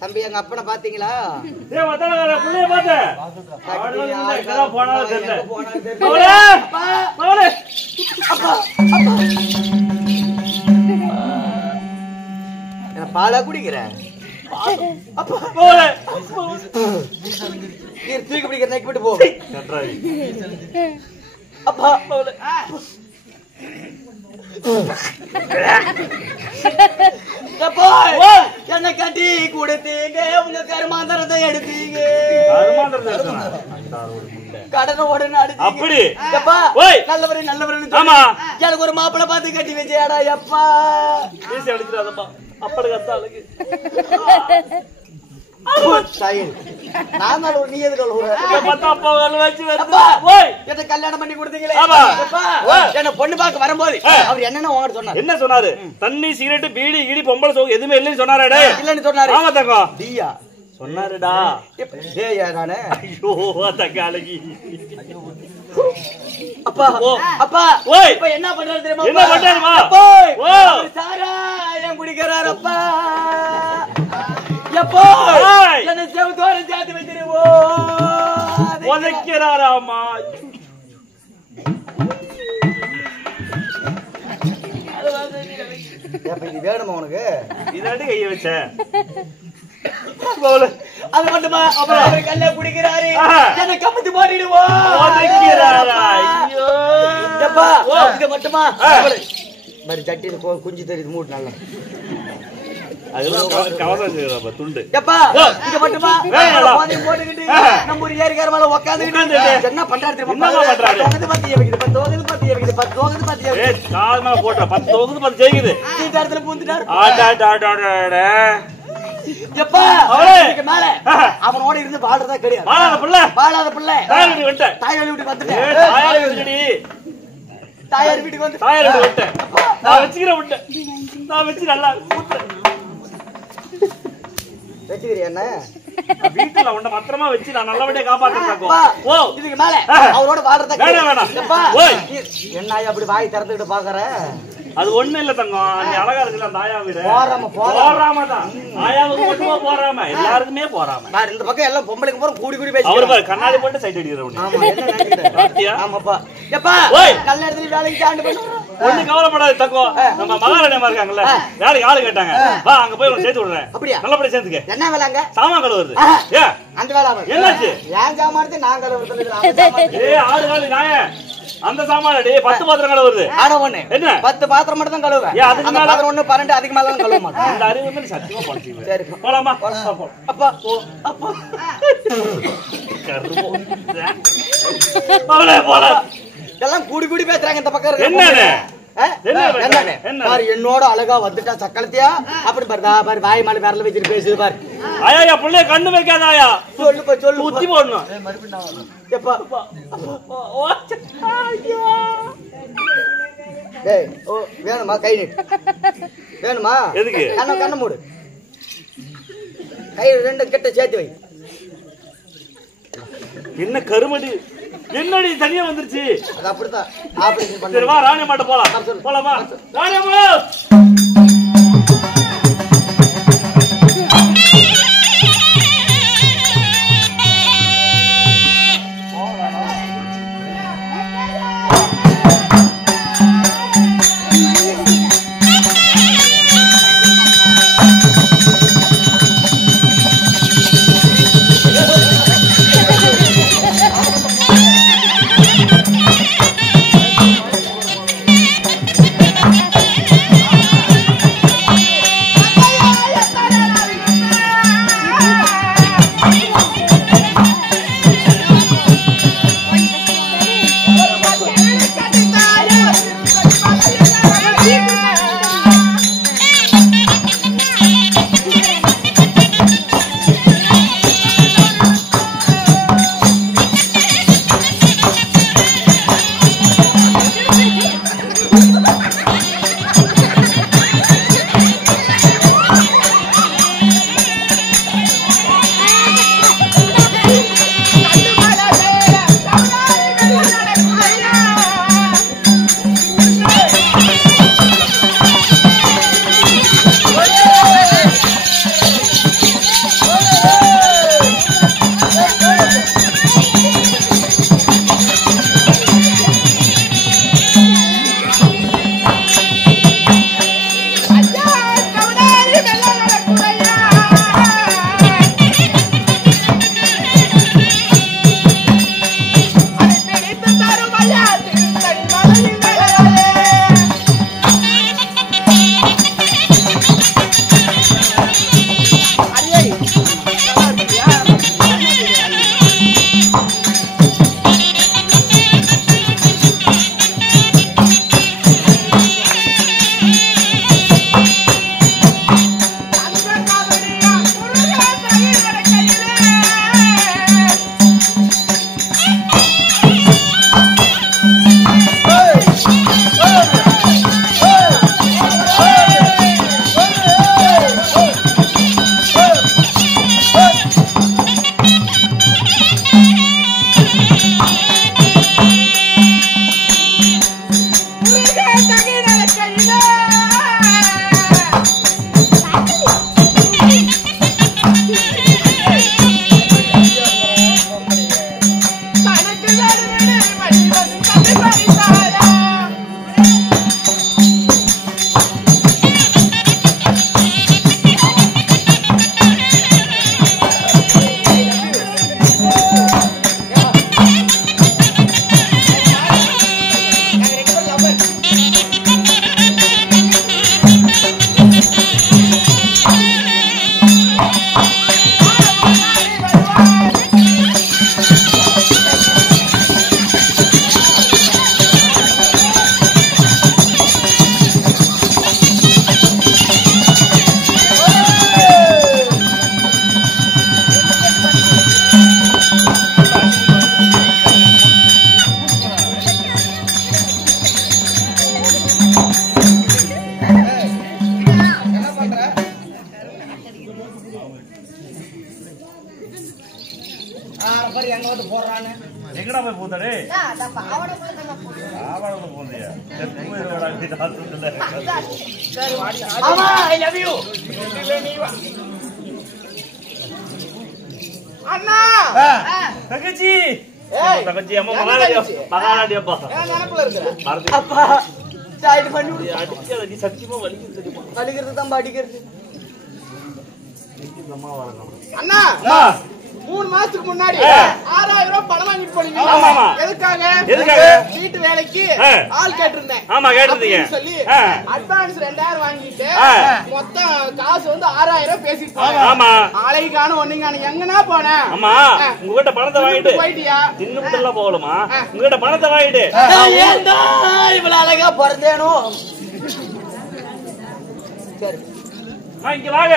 தம்பி எங்க அப்பனை பாத்தீங்களா? பாலா குடிக்கிற தூக்கி பிடிக்கிற நைக்கு விட்டு போ. அப்பா என்ன கட்டி கொடுத்தீங்க, உங்க கருமாந்திரத்தை எடுத்தீங்க, கடனை உடனே அப்படி நல்லவரு நல்லவரு எனக்கு ஒரு மாப்பிள்ளை பார்த்து கட்டி வச்சேடா. எப்பா அப்படி கத்தாளுக்கு கல்யாணம் பண்ணி கொடுத்தீங்களே, என்ன பொண்ணு பார்க்க வரும்போது அவர் என்ன சொன்னாரு? தண்ணி சிகரெட் பீடி இடி பொம்பளை சோகம் எதுவுமே இல்லைன்னு சொன்னாரு. இல்லன்னு சொன்னாரு. ஆமா தங்கம் தீயா சொன்னாருடா. நானே ஐயோ தங்காலகி அப்பா அப்பா என்ன பண்றாரு தெரியுமா? என்ன பண்றாருமா? சாராயம் குடிக்கிறார் அப்பா. எப்போ என்ன செவத்தோட சேர்த்து வச்சிருவோம் உதைக்கிறாராமா. இது வேணுமா உனக்கு? இதாட்டி கைய வச்ச அது மட்டுமா? அப்புறம் கல்ல குடிக்கிறாரு, என்ன கம்பத்து போட்டிடுவோம் மட்டுமா? சட்டியில குஞ்சு தெரியுது மூட்டு நல்லா துண்டு மட்டுமா போட்டுக்கிட்டு நம்ம ஒரு ஏரிக்கார மேல உட்காந்துக்கிட்டு என்ன பண்றாரு? அவனோட இருந்து வாழ்றதா கிடையாது. வாழாத பிள்ளை தாய் வீட்டுக்கு வந்துட்டேன். தாயார் வீட்டுக்கு வந்து நான் வச்சுக்கிறேன் விட்டேன். நான் வச்சு நல்லா வச்சுக்கிறியா? என்ன வீட்டுல உன்னை பத்திரமா வச்சு நான் நல்லபடியா காப்பாத்துறேன். இதுக்கு மேல அவரோட வாழ்றதா என்ன அப்படி வாய் திறந்துக்கிட்டு பாக்குற? அது ஒண்ணு இல்ல தங்கம், நீ அழகா இருக்குல்ல அந்த ஆயா வீடு போறாம தான். ஆயாவுக்கு மட்டுமா போறாம, எல்லாருக்குமே போறாம. இந்த பக்கம் எல்லாம் பொம்பளைக்கு போற கூடி கூடி பேசி அவரு கண்ணாடி போட்டு சைட் அடிக்கிறவன். ஆமாப்பா எப்பா நல்ல இடத்துல வேலைக்கு சாண்டு பண்ணு. ஒண்ணு கவலைப்படாது தங்கம், நம்ம மகாராணியம்மா இருக்காங்கல்ல, யாரு யாரு கேட்டாங்க வா அங்க போய் உனக்கு சேர்த்து விடுறேன். அப்படியா? நல்லபடியா சேர்த்துக்க. என்ன வேலைங்க? சாமான் கழுவுறது. ஏ அந்த வேலை என்னாச்சு? ஏன் சாமானத்தை நான் கழுவுறது? ஏ ஆறு காலி நாய அந்த சாமான 10 பாத்திரம் கழுவுறது. ஆனா ஒண்ணு என்ன 10 பாத்திரம் மட்டும் தான் கழுவுவேன். அந்த பாத்திரம் 1 12 அதுக்கு மேல கழுவ மாட்டேன். இந்த அறிவு வந்து சத்தியமா பண்றீங்க. சரி போலாமா? அப்பா அப்பா கர்மோ போல போல எல்லாம் கூடி கூடி பேசுறாங்க இந்த பக்கம். என்னன்னு என்னோட அழகா வந்துட்டா சக்கலத்தியா அப்படி பாரு வாய் மேல விரல வச்சுட்டு பேசுது பாரு. ஆயா புள்ளைய கண்ணு வைக்காத ஆயா. சொல்லுப்பா சொல்லு ஊத்தி போடணும். வேணுமா? கை நீட்டு வேணுமா? எதுக்கு? கண்ண மூடு, கை 2 கிட்ட சேர்த்து வை. என்ன கருமடி என்னடி தனியா வந்துருச்சு? அது அப்படிதான் ஆபரேஷன் பண்ணு. சரி வா ராணி மாட்ட போலாம். போலாமா? ராணியம்மா எங்க வந்து போடுறான்னு எங்கடா போய் பூத்தாரு அண்ணா தங்கச்சி தங்கச்சி அம்மா மகாராடி அப்பா அப்பா பண்ணி அடிச்சு சத்தியமா வலிக்கிறது தெரியுமா? வலிக்கிறது தான் அடிக்கிறது. அம்மா வரணும் அண்ணா 3 மாசத்துக்கு முன்னாடி 6000 ரூபாய் பணம் வாங்கிட்டு போனீங்க. எதுக்காக? வீட்டு வேலைக்கு ஆள் கேட்டிருந்தேன். ஆமா கேட்டிருந்தீங்க சொல்லி அட்வான்ஸ் 2000 வாங்கிட்டு மொத்தம் காசு வந்து 6000 பேசிட்டு போனேன். ஆமா ஆளை காணோம் ஒண்ணுங்க. எங்கனா போனேன்? ஆமா உங்ககிட்ட பணத்தை வாங்கிட்டு போயிட்டியா? இன்னும் எல்லாம் போகலாமா? உங்ககிட்ட பணத்தை வாங்கிட்டு ஏன்டா இவ்வளவு அழகா பிறந்தேனோ? சரி இங்க வாங்க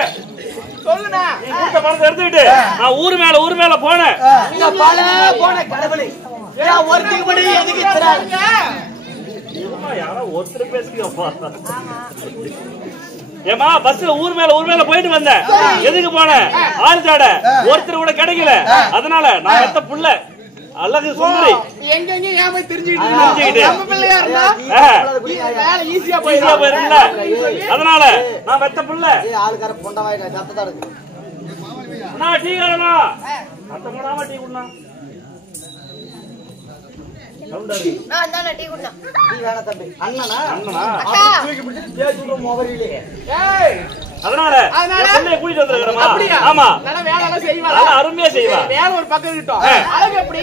சொல்லுண்ணா. நீ கொடுத்த பணத்தை எடுத்துக்கிட்டு நான் ஊர் மேல போனேன். போன கடவுளே ஒருத்திக்கு படி எதுக்கு இத்தனை யாரோ ஒருத்தர் பேசுங்கப்பா. ஏமா பஸ்ல ஊர் மேல போயிட்டு வந்தேன். எதுக்கு போனேன்? ஆள் தேட ஒருத்தர் கூட கிடைக்கல. அதனால நான் எத்த புள்ள அழகு சுந்தரி எங்க ஏன் போய் தெரிஞ்சுக்கிட்டு நம்ம பிள்ளையா இருந்தா வேலை ஈஸியா போயிருந்தா அதனால நான் வெத்த புள்ள ஆளுக்கார பொண்டவாயில சத்ததா இருக்கு. நான் டீ காரனா சத்தம் போடாம டீ குடினா நான் தான டீ குடிச்சேன். டீ வேணா தம்பி. அண்ணனா தூக்கி பிடிச்சிட்டு பேசுறோம் மொபைலிலே. ஏய் அதனால புள்ளைய கூட்டிட்டு வந்திருக்கறமா. ஆமா நல்ல வேலை எல்லாம் செய்வா. அருமையா செய்வா. வேற ஒரு பக்கம் இருக்கட்டும். அழகு எப்படி?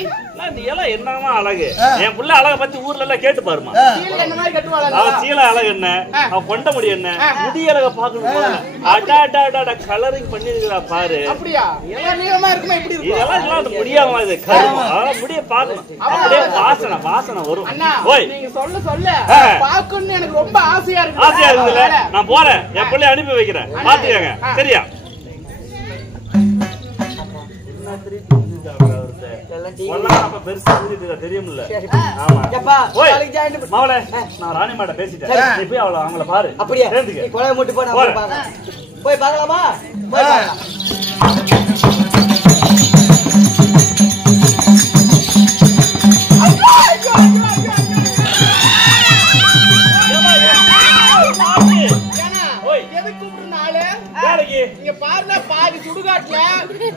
நீ எல்லாம் என்னமா அழகு? என் புள்ள அழக பத்தி ஊர்ல எல்லாம் கேட்டு பாருமா. சீல என்ன மாதிரி கட்டுவாளா? அவ சீல அழகு என்ன? அவ கொண்ட முடி என்ன? முடி அழக பாக்கணும். அடா அடா அடா கலரிங் பண்ணிருக்கா பாரு. அப்படியா? எல்லாம் நீளமா இருக்குமா இப்படி இருக்கும்? இதெல்லாம் முடியாம இது கருமா. முடிய பாக்கணும். அப்படியே வாசனை வரும். ஓய் நீங்க சொல்ல பாக்கணும்னு எனக்கு ரொம்ப ஆசையா இருக்கு. ஆசையா இருக்குல்ல? நான் போறேன். என் பிள்ளைய அனுப்பி வைக்கிறேன். பாத்துக்கங்க. சரியா? நான் ராணி மாட்ட பேசிட்டேன். போய் அவங்கள பாரு. அப்படியே கொலை மூட்டு போய் பாக்கலாமா? போய் பாக்கலாம். இங்க பாருங்க பாதி சுடுகாட்டுல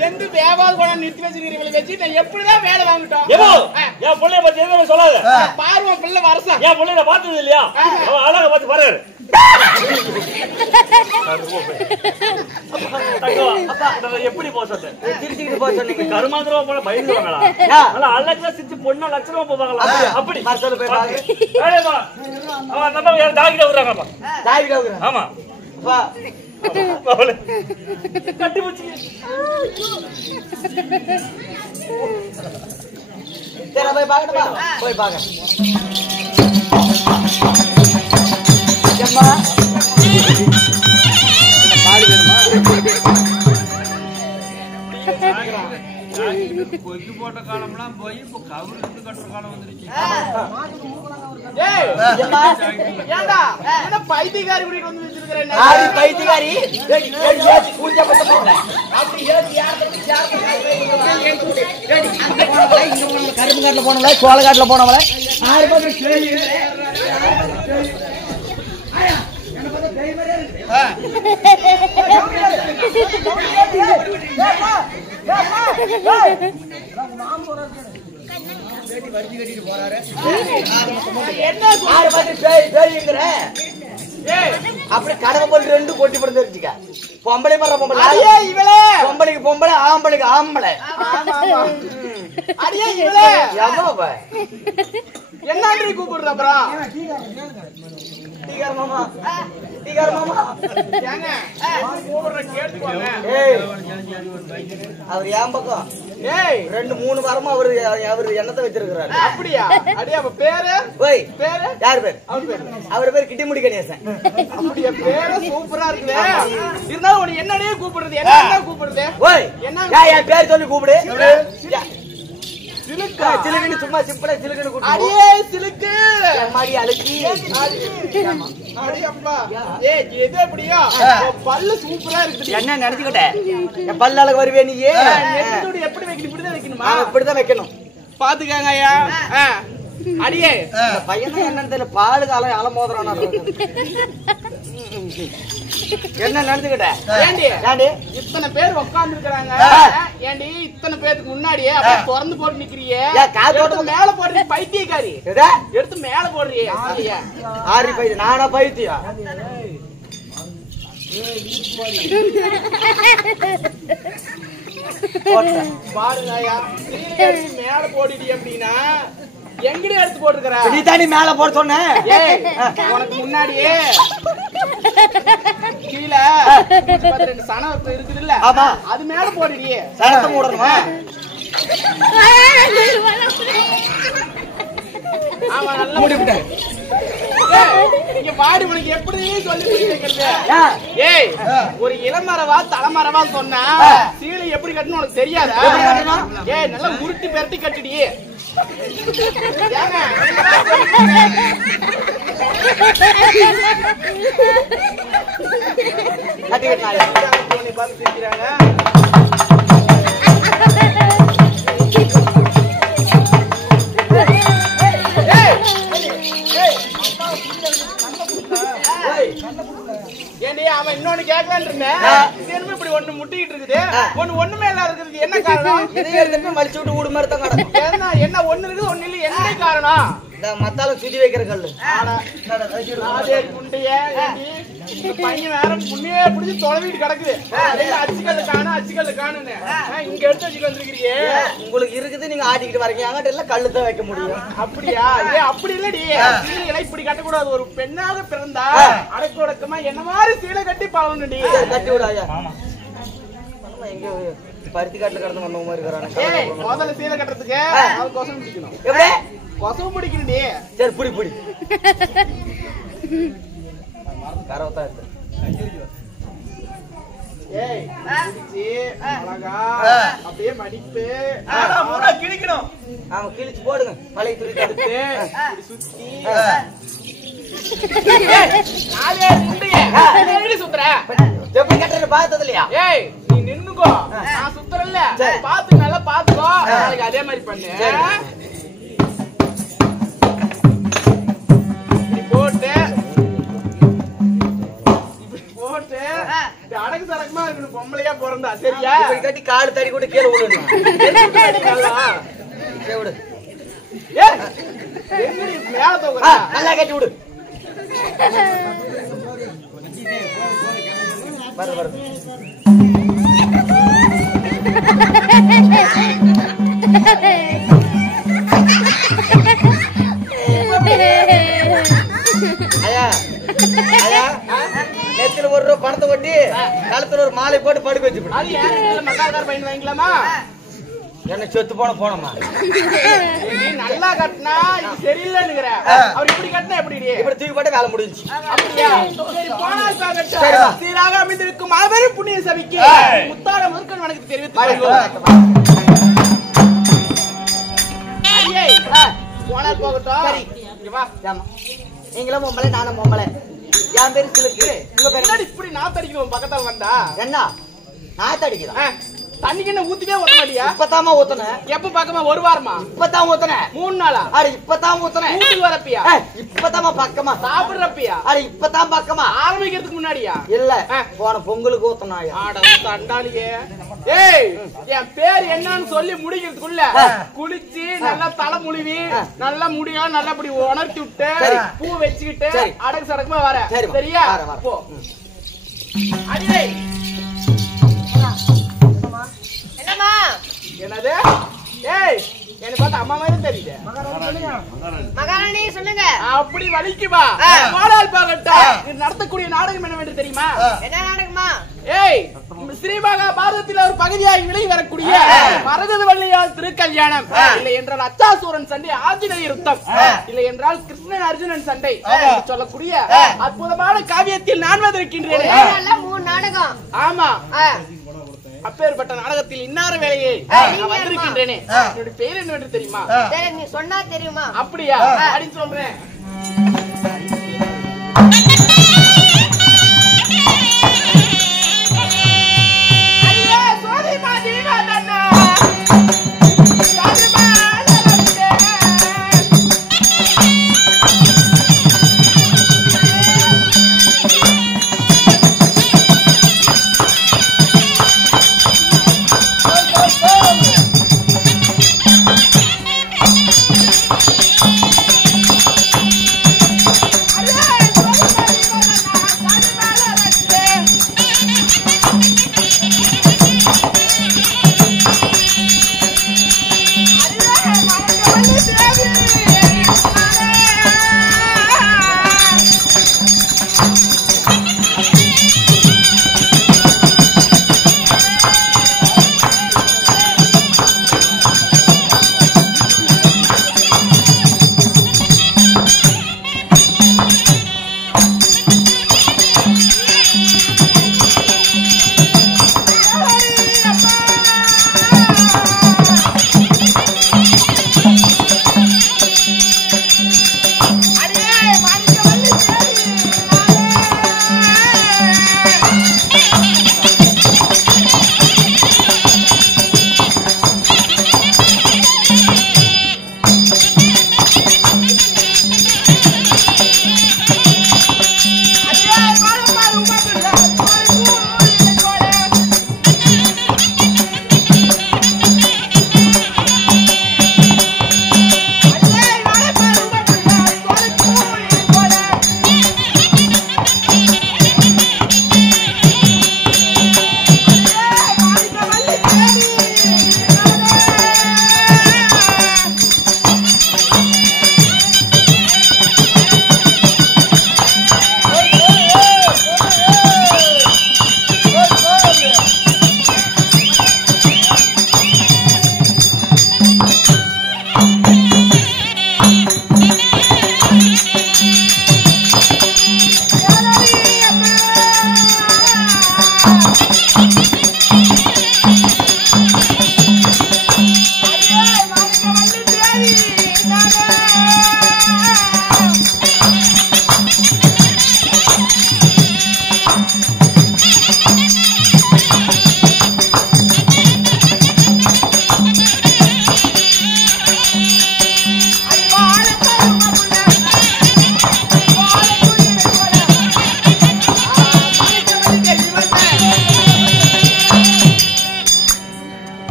வெந்து வேவால் கூட நிறுத்தி வச்சிருக்கீங்க. வச்சு நான் எப்படிதான் வேலை வாங்கிட்டோம்? என் பிள்ளைய பத்தி எதுவும் சொல்லாத. பாருவ பிள்ளை வரசா என் பிள்ளைய பார்த்தது இல்லையா? அழக பார்த்து பாரு. எப்படி போக சொன்னேன்? திருச்சிக்கிட்டு போக சொன்னீங்க. கருமாந்திரமா போன பயந்துவாங்களா? அழகா சிரிச்சு பொண்ணா லட்சணமா போவாங்களா? அப்படி ஆமா கட்டி வச்சு போய் பாக்கட்டுமா? போய் பாக்க பாடு வேணுமா? கொக்கி போட்ட காலம்லாம் போய் இப்ப கவுரு கட்டுற காலம் வந்துருச்சு. பைத்தியக்காரி வந்து வச்சிருக்கிறேன். பைத்தியக்காரி கரும்பு காட்டுல போனவள சோழ காட்டுல போனவள 6 பேர் அப்படி கடமை போட்டு 2 போட்டி போட்டு தெரிஞ்சுக்க. பொம்பளை மர பொம்பளை இவளே பொம்பளைக்கு பொம்பளை ஆம்பளைக்கு ஆம்பளை. அடியே இவளே என்ன கூப்பிடுற? அப்புறம் மாமா அவர் என் பக்கம் 2-3 வாரமா அவரு எண்ணத்தை வச்சிருக்கிறாரு. அப்படியா? அடியா பேரு பேரு யாரு பேரு? அவர் பேரு கிட்டிமுடி கணேசன். அப்படியா? பேரு சூப்பரா இருக்குதே. இருந்தாலும் உனக்கு என்னன்னே கூப்பிடுறது? என்ன கூப்பிடுறது? என்ன என் பேர் சொல்லி கூப்பிடு. சிலுக்கா சிலுக்குன்னு சும்மா சிம்பிளா சிலுக்குன்னு கூட்டி அடியே சிலுக்கு மாடி அழுக்கி அடியப்பா ஏய் எது எப்படியோ பல்லு சூப்பரா இருக்குது என்ன நினைச்சுக்கிட்ட என் பல்லாளுக்கு வருவே நீ நெத்தோடு எப்படி வைக்கணும் இப்படிதான் வைக்கணுமா இப்படிதான் வைக்கணும் பாத்துக்காங்க ஐயா அடியே பையன் என்னன்னு தெரியல பாலுக்கு அலமோதுறான் என்ன நினைச்சுக்கிட்ட ஏண்டி இத்தனை பேர் உட்கார்ந்து இருக்கிறாங்க ஏண்டி இத்தனை பேருக்கு முன்னாடியே அப்படியே திறந்து போட்டு நிக்கிறியே காத்தோட்ட மேல போடுறீ பைத்தியக்காரி எடுத்து மேல போடுறியே ஆரி பைத்தியம் நானா பைத்தியம் பாருங்க மேல போடுடி அப்படின்னா எங்கடி எடுத்து போட்டுருக்கற நீ தாண்டி மேல போட சொன்ன உனக்கு முன்னாடியே கீழே சனம் இருக்குது இல்ல ஆமா அது மேல போடுடி சனத்தை மூடணுமா ஆமா நல்லா மூடிவிட்டேன் இங்க பாடி உனக்கு எப்படி சொல்லி வைக்கிறது ஏய் ஒரு இளமரவா தலைமரவா சொன்னா சீலை எப்படி கட்டணும் உனக்கு தெரியாதா ஏய் நல்லா உருட்டி பெரட்டி கட்டிடி பார்த்து சிரிக்கிறாங்க ஏண்டி அவன் இன்னொன்னு கேட்கலான்னு இருந்தேன் இப்படி ஒண்ணு முட்டிக்கிட்டு இருக்குது ஒண்ணுமே இல்லாத இருக்குது என்ன காரணம் இதை மலிச்சு விட்டு ஊடு மாதிரி தான் கிடக்கும் என்ன ஒண்ணு இருக்குது ஒண்ணு இல்லை என்ன காரணம் மத்தால சுதி வைக்கிற கல்லு பையன் வேற புண்ணியே பிடிச்சி தொலைவிட்டு கிடக்குது அச்சுக்கல்லு காணுன்னு இங்க எடுத்து வச்சுட்டு வந்திருக்கிறீங்க உங்களுக்கு இருக்குது நீங்க ஆட்டிக்கிட்டு வரீங்க அங்கிட்ட எல்லாம் கல்லு தான் வைக்க முடியும் அப்படியா ஏ அப்படி இல்லடி சீலை இப்படி கட்டக்கூடாது ஒரு பெண்ணாக பிறந்தா அடக்கு உடக்கமா என்ன மாதிரி சீலை கட்டி பழகணும்டி கட்டி விடாயா எங்க பருத்தி காட்டுல கடந்து வந்த மாதிரி இருக்கிறாங்க முதல்ல சீலை கட்டுறதுக்கு கொசம் பிடிக்கணும் எப்படி கொசம் பிடிக்கணும்டி சரி புடி கரவத்தா இருக்கு ஏய் அழகா அப்படியே மடிப்பு கிழிக்கணும் ஆமா கிழிச்சு போடுங்க மலை துணி தடுத்து சுத்தி எப்படி கட்டுறது பார்த்தது இல்லையா ஏய் நீ நின்னுக்கோ நான் சுத்துறேன்ல பாத்து நல்லா பாத்துக்கோ நாளைக்கு அதே மாதிரி பண்ணு போட்டு அடக்கு சரக்குமா இருக்கணும் பொம்பளையா பிறந்தா சரியா கட்டி காலு தடி கூட கீழே விழுணும் மேல தோக நல்லா கட்டி விடு வர நெத்தில ஒரு ரூபா பணத்தை கொட்டி கழுத்துல ஒரு மாலை போட்டு படுக்க வச்சு பையன் வாங்கிக்கலாமா என்ன செத்து போனோமா நல்லா கட்டினா சரியில்லைன்னு அவர் இப்படி கட்டினா எப்படி இப்படி தூக்கி போட்டு வேலை முடிஞ்சு சீராக அமைந்திருக்கும் மாபெரும் புண்ணிய சபைக்கு முத்தார முருகன் வணக்கத்தை தெரிவித்து போனால் போகட்டும் நீங்களும் பொம்பளை நானும் பொம்பளை என் பேரு சிலுக்கு இப்படி நாத்தடிக்கணும் பக்கத்தால் வந்தா என்ன நாத்தடிக்கிறேன் தண்ணிக்கு என்ன ஊத்திட்டே ஊத்த மாட்டியா இப்பதாமா ஊத்துனேன் எப்ப பாக்கமா ஒரு வாரமா இப்பதான் ஊத்துனேன் 3 நாளா அட இப்பதான் ஊத்துனேன் ஊத்தி வரப்பியா இப்பதாமா பக்கமா சாப்பிடுறப்பியா அட இப்பதான் பக்கமா ஆரம்பிக்கிறதுக்கு முன்னாடியா இல்ல போன பொங்கலுக்கு ஊத்துனாயா ஆட தண்டாளியே ஏய் என் பேர் என்னன்னு சொல்லி முடிக்கிறதுக்குள்ள குளிச்சு நல்லா தலை முழுவி நல்லா முடியா நல்லா இப்படி உணர்த்தி விட்டு பூ வச்சுக்கிட்டு அடக்கு சடக்குமா வர சரியா போ அடியே என்னது ஏய் என்ன பார்த்தா அம்மா மாதிரி தெரியுது மகாராணி சொல்லுங்க அப்படி வலிக்குமா மாடால் பாகட்டா இது நடத்தக்கூடிய நாடகம் என்னவென்று தெரியுமா என்ன நாடகமா ஏய் ஸ்ரீமகா பாரதத்தில் ஒரு பகுதியாகி விலகி வரக்கூடிய மரகத வள்ளியால் திருக்கல்யாணம் இல்லை என்றால் அச்சாசூரன் சண்டை ஆஞ்சநேய யுத்தம் இல்லை என்றால் கிருஷ்ணன் அர்ஜுனன் சண்டை சொல்லக்கூடிய அற்புதமான காவியத்தில் நான் வந்திருக்கின்றேன் 3 நாடகம் ஆமா அப்பேற்பட்ட நாடகத்தில் இன்னார வேலையை நான் வந்திருக்கின்றேனே. என்னுடைய பேர் என்ன தெரியுமா? நீ சொன்னா தெரியுமா? அப்படியா? அப்படின்னு சொல்றேன்.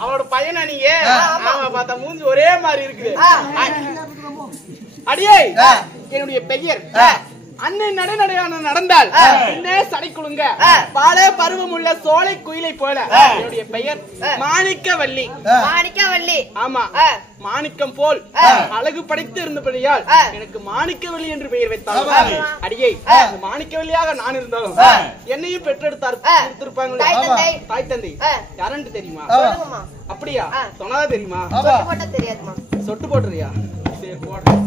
அவனோட பையனா நீங்க? பார்த்தா மூஞ்சி ஒரே மாதிரி இருக்குது. அடியே என்னுடைய பெயர் அன்னை நடைநடையான நடந்தால் இன்னே சடை குழுங்க பால பருவம் உள்ள சோலை குயிலை போல. என்னுடைய பெயர் மாணிக்கவல்லி. மாணிக்கவல்லி. ஆமா, மாணிக்கம் போல் அழகு படைத்து இருந்தபடியால் எனக்கு மாணிக்கவல்லி என்று பெயர் வைத்தாங்க. அடியே மாணிக்கவல்லியாக நான் இருந்தாலும் என்னையும் பெற்றெடுத்தார் தாய் தந்தை யாருன்னு தெரியுமா? அப்படியா? சொன்னதா தெரியுமா? தெரியாதுமா. சொட்டு போட்டுறியா? சரி போடுறேன்.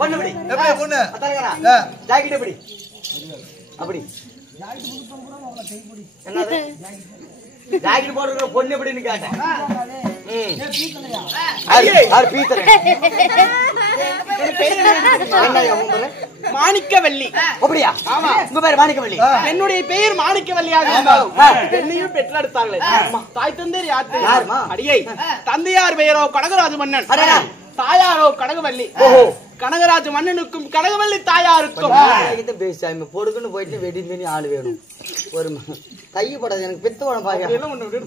பொண்ணு பிடி. எப்படி பொண்ணு? அத்தலகரா. ஜாக்கெட் எப்படி? அப்படி. என்னது? ஜாக்கெட் போடுற பொண்ணு எப்படின்னு கேட்டேன். மாணிக்கவல்லி. அப்படியா? ஆமா. உங்க பேர் மாணிக்கவல்லி? என்னுடைய பெயர் மாணிக்கவல்லியாக இருந்தாலும் என்னையும் பெற்றெடுத்தாங்களே தாய் தந்தையர் யாருமா? அடியை தந்தையார் பெயரோ கனகராஜ மன்னன், தாயாரோ கனகவல்லி. கனகராஜ மன்னனுக்கும் கனகவல்லி தாயாருக்கும் பேசாம பொடுக்குன்னு போயிட்டு வெடி ஆளு வேணும். ஒரு கையப்படாது எனக்கு பித்த உடம்பு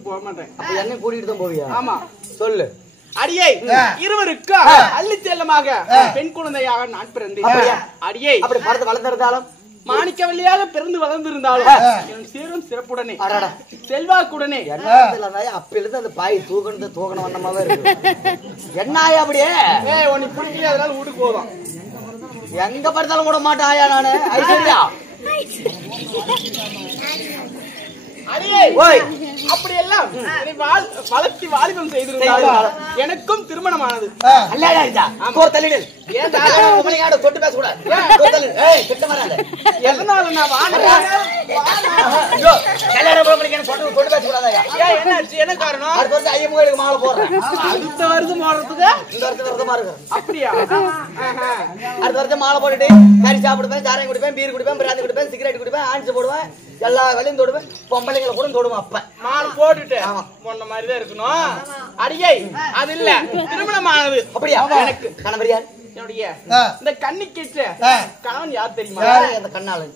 போக மாட்டேன். அப்ப என்ன கூட்டிட்டு தான் போவியா? ஆமா சொல்லு. அடியை இருவருக்கும் அள்ளி செல்லமாக பெண் குழந்தையாக நான் பிறந்தேன். அடியை அப்படி படத்தை வளர்ந்திருந்தாலும் மாணிக்கவல்லியாக பிறந்து வளர்ந்திருந்தாலும் என் சீரும் சிறப்புடனே செல்வாக்குடனே அப்பிலிருந்து அந்த பாய் தூக்கணும் வண்ணமாவே இருக்கு. என்ன ஆயா அப்படியே உன்னை பிடிக்கல அதனால வீட்டுக்கு போதும். எங்க படுத்தாலும் கூட மாட்டேன் ஆயா நானு. ஐஸ்வர்யா அப்படி எல்லாம் வளர்த்தி வாலிபம் செய்திருந்தாலும் எனக்கும் திருமணமானது. தொட்டு பேசக்கூடாது. எதனால நான் என்ன காரணம்? ஐயமுக மாலை போடுறேன். அடுத்த வருஷம் போடுறதுக்கு இந்த வருஷமா இருக்கு. அப்படியா? அடுத்த வருஷம் மாலை போட்டுட்டு கறி சாப்பிடுவேன், சாராயம் குடிப்பேன், பீர் குடிப்பேன், பிராந்தி குடிப்பேன், சிகரெட் குடிப்பேன், ஆன்ஸ் போடுவேன், எல்லா வேலையும் தொடுவேன், பொம்பளைங்களை கூட தொடுவேன். அப்ப மாலை போட்டுட்டு பொண்ணு மாதிரிதான் இருக்கணும். அடியை அது இல்ல திருமணமானது. அப்படியா? எனக்கு கணவர் யார்? என்னுடைய இந்த கண்ணி கேட்ட கணவன் யார் தெரியுமா? அந்த கண்ணாளன்.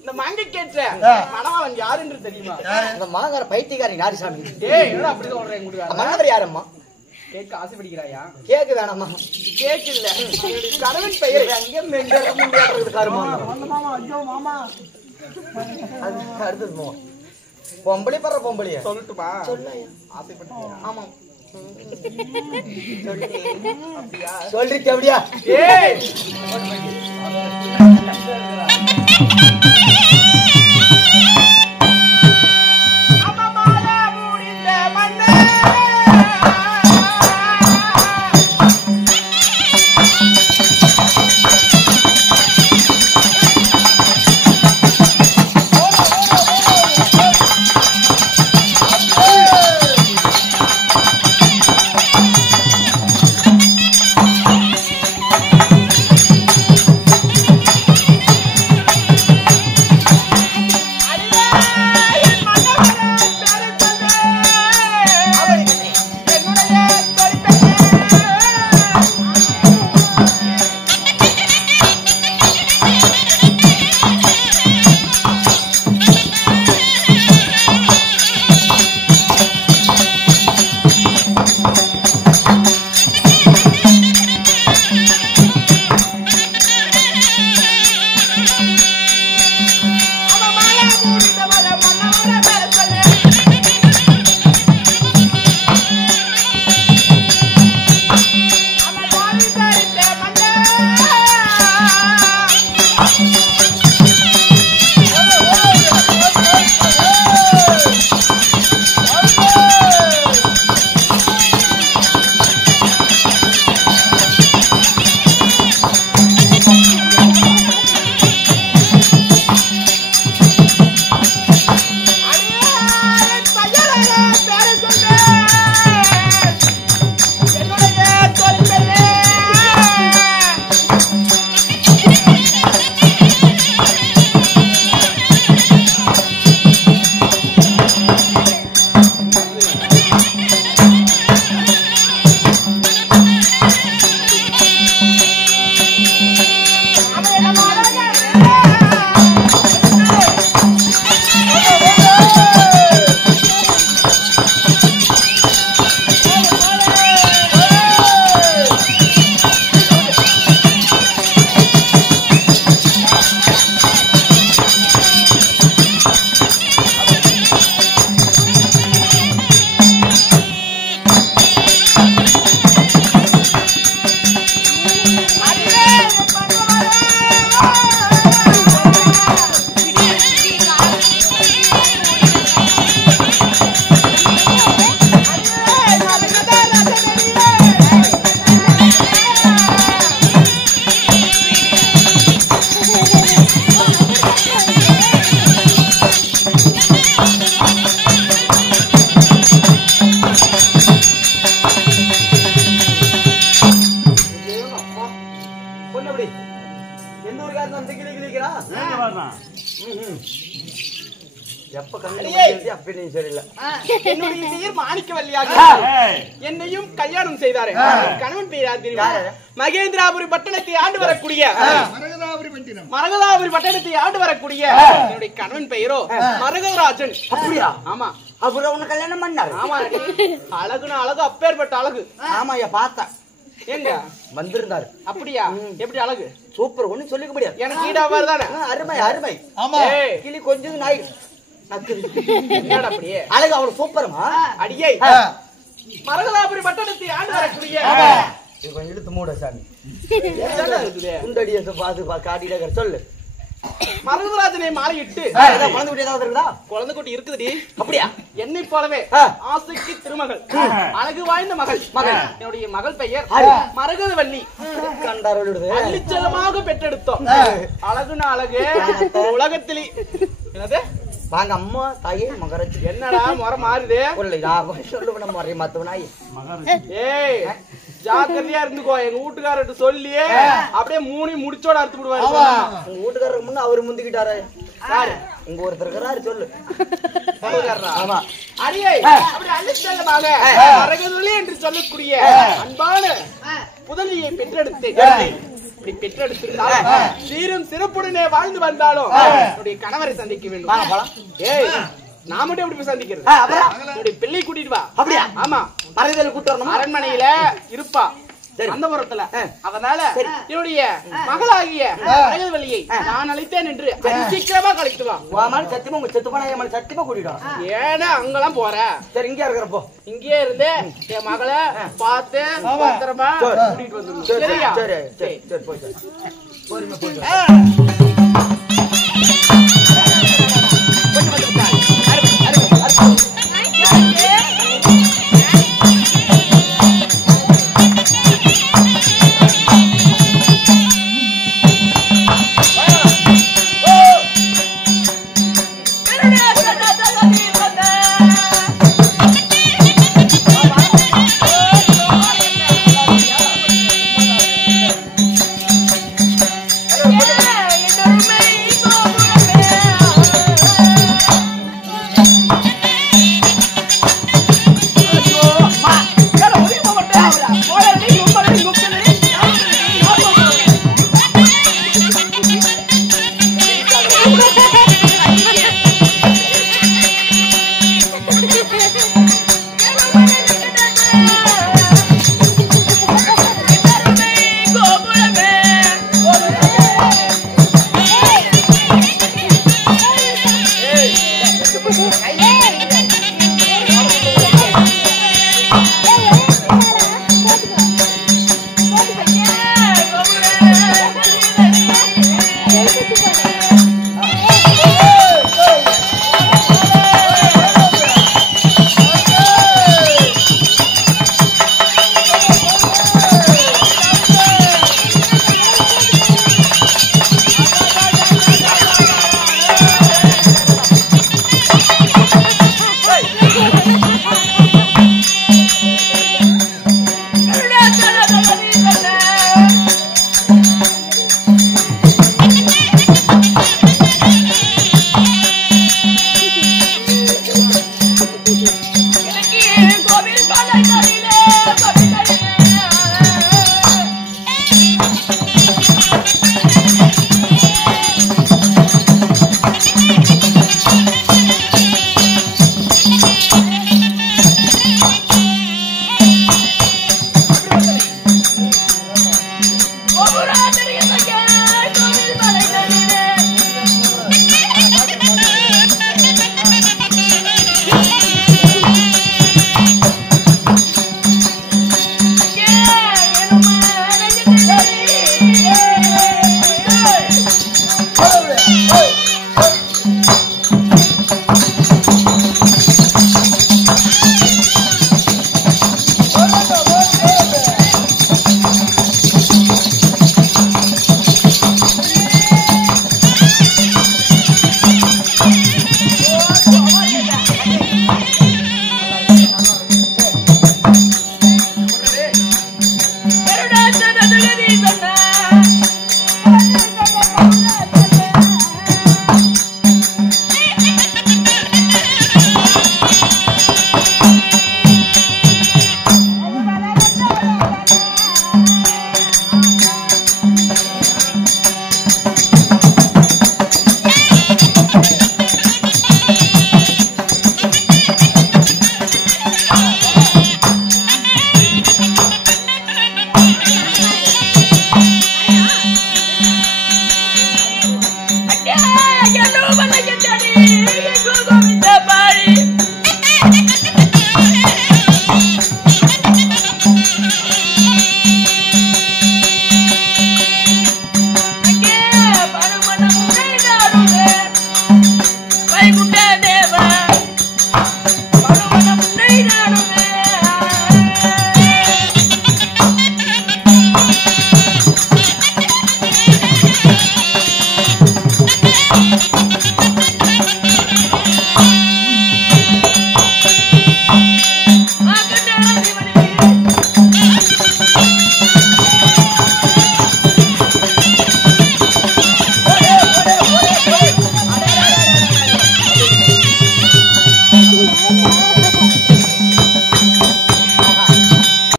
இந்த மங்கை கேட்ட மணவன் யார் என்று தெரியுமா? அந்த மாகார பைத்தியக்காரி நாரிசாமி. என்னடா அப்படி சொல்றேன்? மன்னவர் யாரம்மா? கேட்க ஆசைப்படுகிறாயா? கேக்கு வேணாமா? கேக்கு இல்ல, கணவன் பெயர் அடுத்தது போவோம். பொம்பளை படுற பொம்பளைய சொல்லட்டுமா? சொல்ல ஆசைப்பட்டு. ஆமா சொல்லிட்டு அப்படியா? எப்ப கண்ணு அப்ப நீ சரியில்லை. என்னுடைய பெயர் மாணிக்கவல்லியாக என்னையும் கல்யாணம் செய்தாரு. கணவன் பெயர் யார் தெரியுமா? மகேந்திராபுரி பட்டணத்தை ஆண்டு வரக்கூடிய மரகதாபுரி பட்டணத்தை ஆண்டு வரக்கூடிய என்னுடைய கணவன் பெயரோ மரகதராஜன். அப்படியா? ஆமா. அப்புறம் உன்னை கல்யாணம் பண்ணாரு? ஆமா. அழகுனா அழகு, அப்பேற்பட்ட அழகு. ஆமாயா பார்த்தேன். எங்க வந்திருந்தாரு? அப்படியா? எப்படி அழகு? சூப்பர், ஒண்ணும் சொல்லிக்க முடியாது. எனக்கு ஈடாவாரு தானே. அருமை அருமை. ஆமா. கிளி கொஞ்சம் நாய் என்னடா அப்படியே அழகு அவ்வளவு சூப்பர்மா. அடியை மரகதாபுரி பட்டணத்தை ஆண்டு வரக்கூடிய இது கொஞ்சம் இழுத்து மூட சாமி. குண்டடிய காட்டிட சொல்லு. மரகதராஜனை மாலையிட்டு குழந்தை குட்டி ஏதாவது இருக்குதா? குழந்தை குட்டி இருக்குதுடி. அப்படியா? என்னை போலவே ஆசைக்கு திருமகள், அழகு வாய்ந்த மகள். என்னுடைய மகள் பெயர் மரகதவல்லி. அள்ளிச்சலமாக பெற்றெடுத்தோம். அழகுனா அழகு உலகத்திலே. என்னது? வாங்க அம்மா தாயே மகராஜ். என்னடா முறை மாறுது? சொல்லு முறை மத்தவனாய். ஏய் ஜாக்கிரதையா இருந்துக்கோ. எங்க வீட்டுக்காரர்கிட்ட சொல்லி அப்படியே மூணு முடிச்சோட அறுத்து விடுவாரு. உங்க வீட்டுக்காரருக்கு முன்ன அவரு முந்திக்கிட்டாரு. யாரு? உங்க ஒருத்தர் இருக்கிறாரு சொல்லு. ஆமா. அடியே அப்படி அள்ளிச்சலமாக மரகதவல்லி என்று சொல்லக்கூடிய அன்பான புதல்வியை பெற்றெடுத்தேன். இப்படி பெற்றெடுத்திருந்தாலும் சீரும் சிறப்புடனே வாழ்ந்து வந்தாலும் என்னுடைய கணவரை சந்திக்க வேண்டும். ஏய் நான் மட்டும் எப்படி போய் சந்திக்கிறது? என்னுடைய பிள்ளை கூட்டிட்டு வா. அப்படியா? ஆமா. மரகதவல்லி கூட்டு வரணும். அரண்மனையில இருப்பா அந்த புறத்துல. அதனால என்னுடைய மகளாகிய மரகதவல்லியை நான் அழைத்தேன் என்று சீக்கிரமா கழித்து வா. சத்தியமா உங்க செத்து போனா சத்தியமா கூட்டிடும். ஏன்னா அங்கெல்லாம் போற. சரி இங்கே இருக்கிறப்போ இங்கே இருந்து என் மகளை பார்த்து பத்திரமா கூட்டிட்டு வந்துடும். சரியா? சரி சரி சரி போய்